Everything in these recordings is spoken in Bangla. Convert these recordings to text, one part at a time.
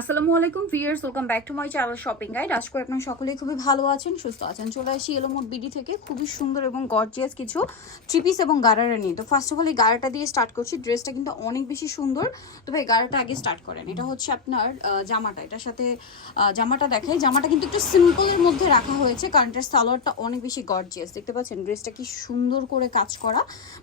আসসালামু আলাইকুম viewers welcome back to my channel shopping guide আজ করে আপনারা সকলেই খুবই ভালো আছেন, সুস্থ আছেন। চলে আসি এলোমোট বিডি থেকে, খুবই সুন্দর এবং গর্জিয়াস কিছু থ্রি পিস এবং গারারা নিয়ে। তো ফার্স্ট অফ অল এই গারাটা দিয়ে স্টার্ট করছি ড্রেসটা কিন্তু অনেক বেশি সুন্দর। তো ভাই, গারাটা আগে স্টার্ট করেন। এটা হচ্ছে আপনার জামাটা। এটার সাথে জামাটা দেখাই। জামাটা কিন্তু একটু সিম্পলের মধ্যে রাখা হয়েছে, কারণ এটার সালোয়ারটা অনেক বেশি গর্জিয়াস দেখতে পাচ্ছেন ড্রেসটা কি সুন্দর করে কাজ করা।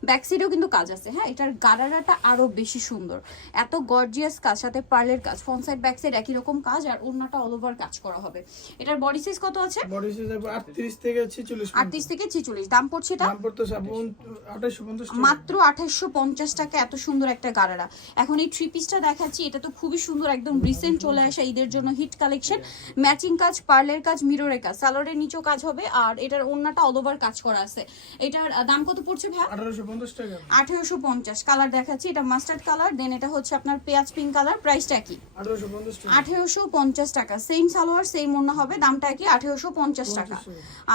ব্যাক সাইডেও কিন্তু কাজ আছে হ্যাঁ? এটার গারারাটা আরও বেশি সুন্দর। এত গর্জিয়াস কাজ, সাথে পার্লের কাজ। ফ্রন্ট সাইড ব্যাক সাইড একই রকম কাজ আর ওড়নাটা অল ওভার কাজ করা হবে। এটার বডি সাইজ কত আছে? বডি সাইজ আটত্রিশ থেকে ছেচল্লিশ আটত্রিশ থেকে ছিচল্লিশ। দাম পড়ছে এটা? দাম পঞ্চাশ টাকা। মাত্র আঠাশশো পঞ্চাশ টাকা এত সুন্দর একটা গারারা। এখন এই থ্রি পিসটা দেখাচ্ছি এটা তো খুবই সুন্দর একদম রিসেন্ট চলে আসা ঈদের জন্য হিট কালেকশন ম্যাচিং কাজ পার্লের কাজ মিররের কাজ। সালোয়ারের নিচেও কাজ হবে আর এটার ওড়নাটা অল ওভার কাজ করা আছে। এটার দাম কত পড়ছে ভাই আঠারোশো পঞ্চাশ টাকা। আঠেরোশো পঞ্চাশ। কালার দেখাচ্ছি এটা মাস্টার্ড কালার দেন এটা হচ্ছে আপনার পেঁয়াজ পিঙ্ক কালার প্রাইসটা কি? আঠারোশো পঞ্চাশ টাকা আঠেরোশো পঞ্চাশ টাকা। সেম সালোয়ার সেম ওড়না হবে। দামটা কি আঠেরোশো পঞ্চাশ টাকা।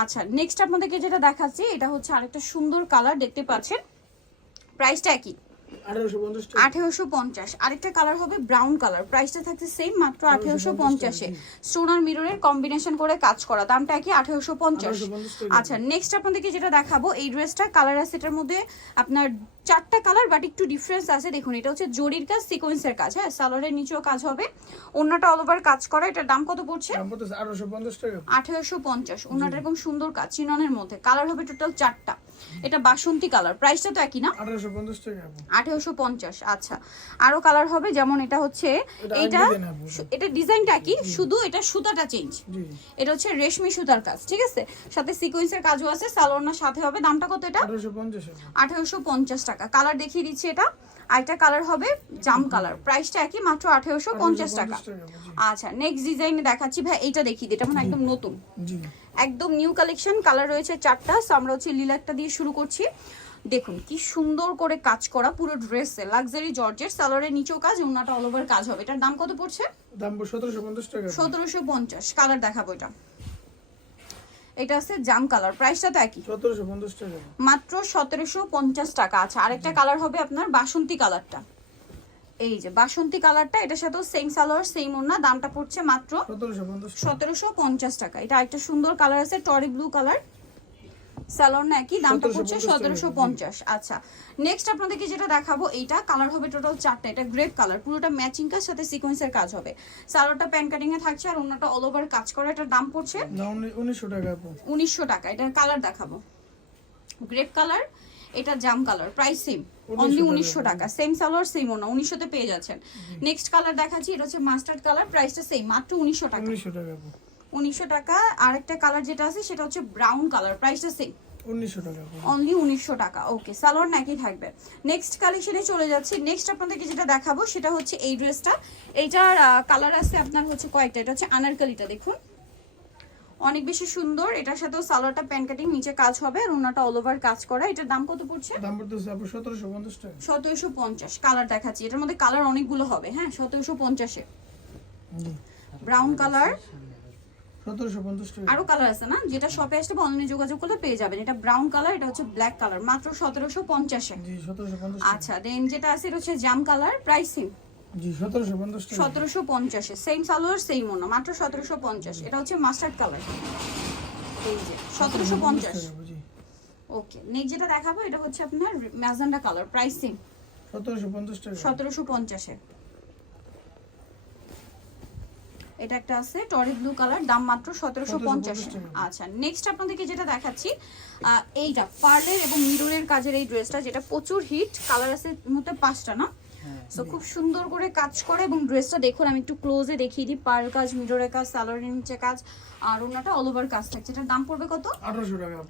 আচ্ছা নেক্সট আপনাদেরকে যেটা দেখাচ্ছি এটা হচ্ছে আরেকটা সুন্দর কালার দেখতে পাচ্ছেন? প্রাইসটা কি আঠারোশো পঞ্চাশ আরেকটা কালার হবে ব্রাউন কালার প্রাইসটা থাকছে সেম মাত্র আঠেরোশো পঞ্চাশে স্টোনার মিররের কম্বিনেশন করে কাজ করা। দামটা কি আঠেরোশো পঞ্চাশ। আঠারোশো পঞ্চাশ আচ্ছা নেক্সট আপনাদেরকে যেটা দেখাবো এই ড্রেসটা কালার আছে এটার মধ্যে আপনার চারটা কালার বাট একটু ডিফারেন্স আছে। দেখুন এটা হচ্ছে জরির কাজ সিকোয়েন্সের কাজ। হ্যাঁ সালোয়ারের নিচেও কাজ হবে। অন্যটা অল ওভার কাজ করা এটার দাম কত পড়ছে? আঠারোশো পঞ্চাশ ওনাটা এরকম সুন্দর কাজ চিননের মধ্যে। কালার হবে টোটাল চারটা। এটা বাসন্তী কালার প্রাইসটা তো একই না? আঠারোশো পঞ্চাশ আচ্ছা। আরও কালার হবে যেমন এটা হচ্ছে এটা এটা ডিজাইনটা কি? শুধু এটা সুতাটা চেঞ্জ এটা হচ্ছে রেশমি সুতার কাজ ঠিক আছে? সাথে সিকোয়েন্সের কাজও আছে সালোয়ার সাথে হবে। দামটা কত এটা? আঠেরোশো পঞ্চাশ টাকা। কালার দেখিয়ে দিচ্ছি এটা। আরেকটা কালার হবে জাম কালার প্রাইসটা একই মাত্র আঠেরোশো পঞ্চাশ টাকা। আচ্ছা নেক্সট ডিজাইনে দেখাচ্ছি। ভাই এইটা দেখিয়ে দিই এটা মানে একদম নতুন। একদম নিউ কালেকশন কালার রয়েছে চারটা। সো আমরা হচ্ছে লিলাকটা দিয়ে শুরু করছি। দেখুন কি সুন্দর করে কাজ করা পুরো ড্রেসে লাক্সারি জর্জের সালোয়ারের নিচেও কাজ ওনাটা অল ওভার কাজ হবে। এটার দাম কত পড়ছে? দাম সতেরোশো পঞ্চাশ টাকা। সতেরোশো পঞ্চাশ। কালার দেখাবো এটা। এটা হচ্ছে জাম কালার। প্রাইসটা তো একই। মাত্র সতেরোশো পঞ্চাশ টাকা। আছে আরেকটা কালার হবে আপনার বাসন্তী কালারটা। এই যে বাসন্তী কালারটা এটার সাথেও সেম সালোয়ার সেম ওনা দামটা পড়ছে মাত্র সতেরোশো পঞ্চাশ টাকা। এটা একটা সুন্দর কালার আছে টরি ব্লু কালার স্যালোর না একই? দামটা পড়ছে 1750 সতেরোশো পঞ্চাশ। আচ্ছা নেক্সট আপনাদেরকে যেটা দেখাবো এইটা কালার হবে টোটাল চারটা। এটা গ্রেপ কালার পুরোটা ম্যাচিং কাজ সাথে সিকোয়েন্সের কাজ হবে। স্যালোরটা প্যান কাটিং এ থাকছে আর অন্যটা অল ওভার কাজ করা। এটার দাম পড়ছে উনিশশো টাকা উনিশশো টাকা। এটার কালার দেখাবো। গ্রেপ কালার এটা জাম কালার প্রাইস সেম অনলি 1900 উনিশশো টাকা। সেম সালোয়ার সেম ওনা উনিশশোতে পেয়ে যাচ্ছেন। নেক্সট কালার দেখাচ্ছি এটা হচ্ছে মাস্টার্ড কালার প্রাইসটা সেম মাত্র উনিশশো টাকা। উনিশশো টাকা উনিশশো টাকা। আরেকটা কালার যেটা আছে সেটা হচ্ছে ব্রাউন কালার প্রাইসটা সেম অনলি উনিশশো টাকা ওকে সালোয়ার নাকি থাকবে। নেক্সট কালেকশনে চলে যাচ্ছি। নেক্সট আপনাদেরকে যেটা দেখাবো সেটা হচ্ছে এই ড্রেসটা এইটার কালার আছে আপনার হচ্ছে কয়েকটা। এটা হচ্ছে আনারকালিটা দেখুন। অনেক বেশি সুন্দর। এটার সাথেও সালোয়ারটা প্যান কাটিং নিচে কাজ হবে আর ওনাটা অল ওভার কাজ করা। এটার দাম কত পড়ছে? দাম পড়তেছে আপু সতেরোশো পঞ্চাশ টাকা। সতেরোশো পঞ্চাশ। কালার দেখাচ্ছি। এটার মধ্যে কালার অনেকগুলো হবে। হ্যাঁ সতেরোশো পঞ্চাশে। ব্রাউন কালার আরও কালার আছে না? যেটা শপে আসলে অনলাইনে যোগাযোগ করলে পেয়ে যাবেন। এটা ব্রাউন কালার এটা হচ্ছে ব্ল্যাক কালার মাত্র সতেরোশো পঞ্চাশে আচ্ছা দেন যেটা আছে এটা হচ্ছে জাম কালার প্রাইসিং জি সতেরোশো পঞ্চাশ সেম সালোয়ার সেম মাত্র সতেরোশো পঞ্চাশ। এটা হচ্ছে মাস্টার্ড কালার এই যে সতেরোশো পঞ্চাশ। ওকে নেক্সট যেটা দেখাবো এটা হচ্ছে আপনার ম্যাজেন্ডা কালার প্রাইসিং সতেরোশো পঞ্চাশ সতেরোশো পঞ্চাশে এটা একটা আছে টরি ব্লু কালার দাম মাত্র সতেরোশো পঞ্চাশ। আচ্ছা নেক্সট আপনাদেরকে যেটা দেখাচ্ছি এইটা পার্লের এবং মিররের কাজের এই ড্রেসটা যেটা প্রচুর হিট কালার আছে মধ্যে পাঁচটা না? সো খুব সুন্দর করে কাজ করে এবং ড্রেসটা দেখুন আমি একটু ক্লোজে দেখিয়ে দিই পার্ল কাজ মিররের কাজ সালোয়ারের নিচে কাজ আর ওনাটা অল ওভার কাজ থাকছে। এটার দাম পড়বে কত?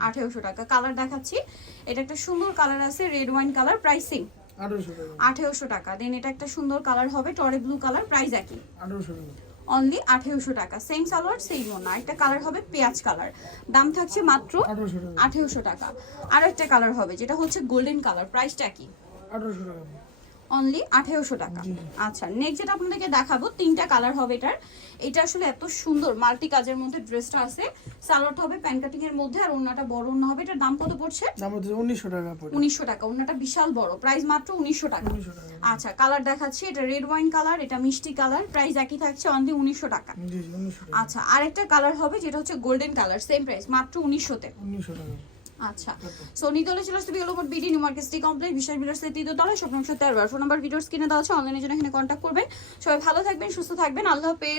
আঠারোশো টাকা। কালার দেখাচ্ছি এটা একটা সুন্দর কালার আছে রেড ওয়াইন কালার প্রাইসিং আঠারোশো টাকা। আঠেরোশো টাকা। দেন এটা একটা সুন্দর কালার হবে টরে ব্লু কালার প্রাইস একই। আঠারোশো টাকা। অনলি আঠেরোশো টাকা। সেম সালোয়ার সেম ওনা একটা কালার হবে পেঁয়াজ কালার দাম থাকছে মাত্র আঠেরোশো টাকা। আর একটা কালার হবে যেটা হচ্ছে গোল্ডেন কালার প্রাইসটা কি? আঠেরোশো টাকা। অনলি আঠেরোশো টাকা। আচ্ছা নেক্সট যেটা আপনাদেরকে দেখাবো তিনটা কালার হবে এটার। এটা আসলে এত সুন্দর মাল্টি কাজের মধ্যে ড্রেসটা আছে। সালোয়ারটা হবে প্যান কাটিং এর মধ্যে আর ওন্নাটা বড় ওন্না হবে। এটার দাম কত পড়ছে? দাম হচ্ছে উনিশশো টাকা পড়ে। উনিশশো টাকা ওন্নাটা বিশাল বড় প্রাইস মাত্র উনিশশো টাকা। আচ্ছা কালার দেখাচ্ছি এটা রেড ওয়াইন কালার এটা মিষ্টি কালার প্রাইস একই থাকছে অনলি উনিশশো টাকা। আচ্ছা আরেকটা কালার হবে যেটা হচ্ছে গোল্ডেন কালার সেম প্রাইস মাত্র উনিশশোতে। উনিশশো টাকা। আচ্ছা। সো নিতলে কমপ্লেক্স বিশাল ফোন নাম্বার ভিডিওস কিনে আছে এখানে কন্ট্যাক্ট করবেন। সবাই ভালো থাকবেন, সুস্থ থাকবেন। আল্লাহ হাফেজ।